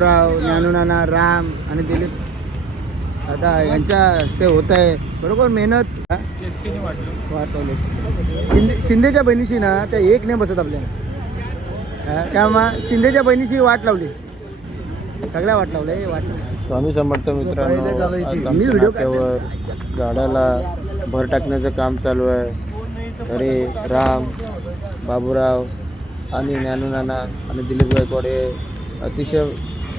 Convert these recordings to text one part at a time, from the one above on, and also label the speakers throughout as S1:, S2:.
S1: राव ज्ञानूनाना राम आणि दिलीप. आता यांच्या ते होत आहे. बरोबर मेहनत वाटवले. शिंदे शिंदेच्या बहिणीशी ना त्या एक नाही बसत आपल्याला. त्यामुळे शिंदेच्या बहिणीशी वाट लावली. सगळ्या वाट लावल्या हे वाट लावली.
S2: स्वामी समर्थ मित्रांनो
S1: मी व्हिडिओ
S2: झाडाला भर टाकण्याचं काम चालू आहे. अरे राम बाबूराव आणि ज्ञानूनाना आणि दिलीप गायकवाड हे अतिशय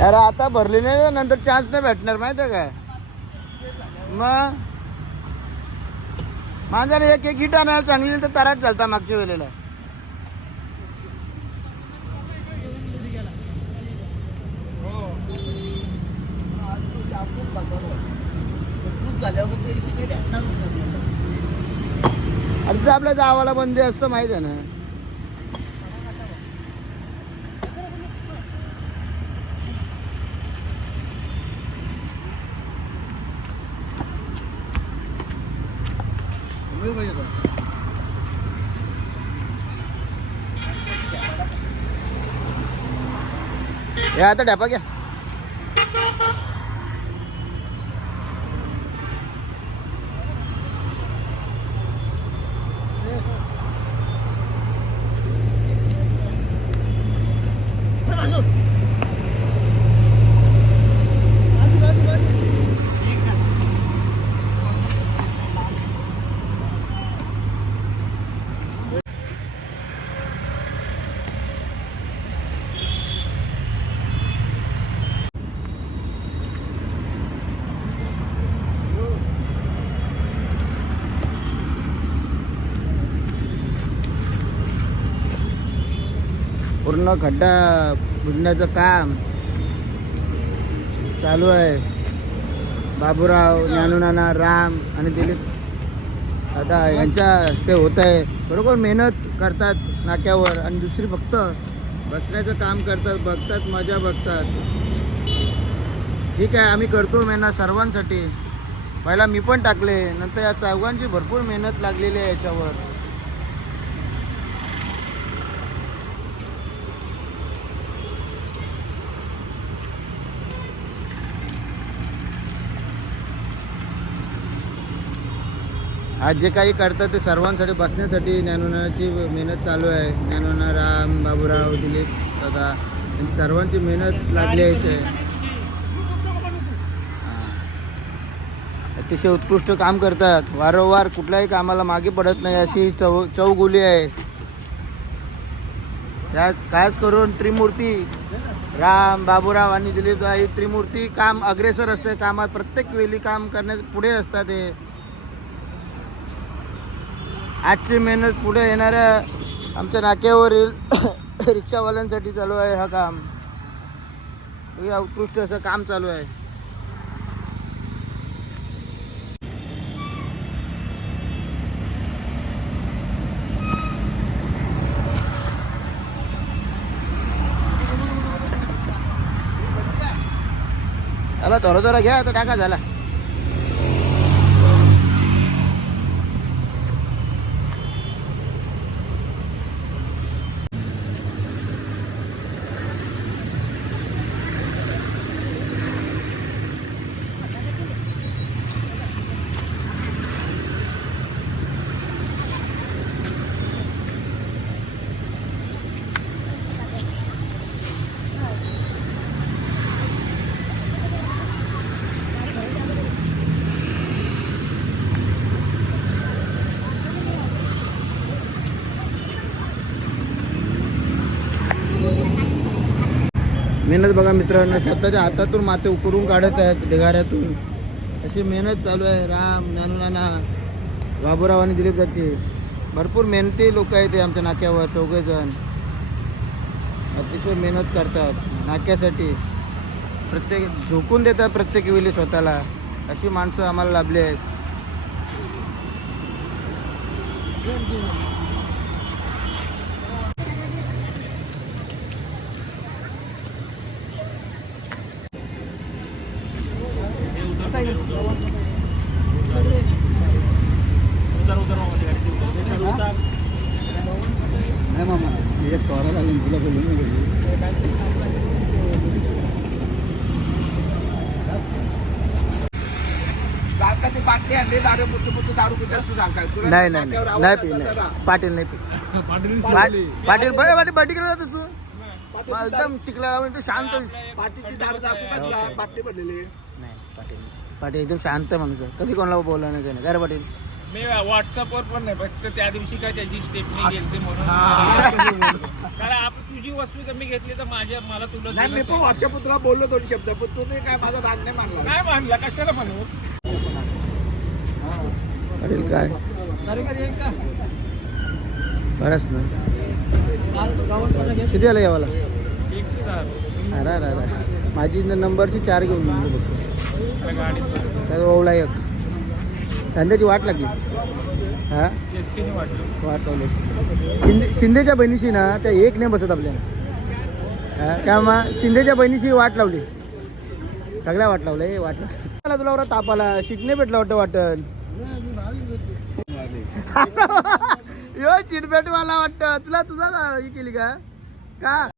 S1: अरे आता भरले नाही नंतर चान्स नाही भेटणार माहिती आहे काय? मग? माझ्याने एक एक गिट आणायला चांगली तर ताराच चालता मागच्या वेळेला. अरे आपल्या गावाला बंदी असतं माहिती आहे ना. हे आता डॅपा घ्या पूर्ण खड्डा बुजण्याचं काम चालू आहे. बाबूराव ज्ञानूनाना राम आणि दिलीप. आता यांच्या ते होत आहे. बरोबर मेहनत करतात नाक्यावर आणि दुसरी फक्त बसण्याचं काम करतात. बघतात मजा बघतात. ठीक आहे आम्ही करतो मेहनत सर्वांसाठी. पहिला मी पण टाकले नंतर या चौघांची भरपूर मेहनत लागलेली आहे याच्यावर. आज जे काही करतात ते सर्वांसाठी बसण्यासाठी ज्ञानोनाची मेहनत चालू आहे. ज्ञानोना राम बाबूराव दिलीप दादा यांची सर्वांची मेहनत लागली आहे अतिशय उत्कृष्ट काम करतात. वारंवार कुठल्याही कामाला मागे पडत नाही अशी चौ चौगुली आहे. यात खास करून त्रिमूर्ती राम बाबूराव आणि दिलीप ही त्रिमूर्ती काम अग्रेसर असते. कामात प्रत्येक वेळी काम करण्यास पुढे असतात हे. आजची मेहनत पुढे येणाऱ्या आमच्या नाक्यावरील रिक्षावाल्यांसाठी चालू आहे हा काम. हे उत्कृष्ट असं काम चालू आहे. चला थोडं जरा घ्या आता टाका झाला. मेहनत बघा मित्रांनो. स्वतःच्या हातातून माते उकरून काढत आहेत ढिगाऱ्यातून. अशी मेहनत चालू आहे. राम नानू बाबूराव आणि दिलीप जाते भरपूर मेहनती लोक आहेत ते आमच्या नाक्यावर चौघेजण. अतिशय मेहनत करतात नाक्यासाठी. प्रत्येक झोकून देतात प्रत्येक वेळी स्वतःला. अशी माणसं आम्हाला लाभली आहेत नाही मामा एक सोळा लागेल तुला बोलून नाही नाही नाही. नाही पी नाही. पाटील नाही पी. पाट- पाटील बरं पाटील पाटील केला तू? मग एकदम टिकला तू शांत
S3: पाठीची दारू बाटली पडलेली
S1: नाही पाटील नाही. पाटील एकदम शांत आहे. कधी कोणाला बोलला नाही काही नाही. काय रे पाटील.
S4: मी व्हॉट्सअपवर पण नाही फक्त त्या दिवशी काय त्याची स्टेप नाही गेलते म्हणून. कारण आपण तुझी वस्तू जर मी घेतली तर माझ्या मला तुला
S3: नाही मी पण
S4: आहे.
S3: व्हॉट्सअप तुला बोललो दोन शब्द पण तू नाही काय माझा राग नाही मानला.
S4: नाही मानला कशाला म्हणू
S1: पाटील काय? बरंच ना. किती आलं यावाला
S4: एकशे दहा. रुपये.
S1: अरे अरे अरे. माझी न- नंबरची चार घेऊन गेलो. बघ
S4: त्या
S1: ओवला एक. धंद्याची वाट लागली. हा? वाटवले. शिंदे शिंदेच्या बहिणीशी ना त्या एक नाही बसत आपल्याला त्या मग शिंदेच्या बहिणीशी वाट लावली. सगळ्या वाट लावलं वाट लावली. तुला बरं तापाला शिकणे भेटला वाटतं वाटण. यो चिटबेटवाला वाटतं. तुला तुझा केली का? का?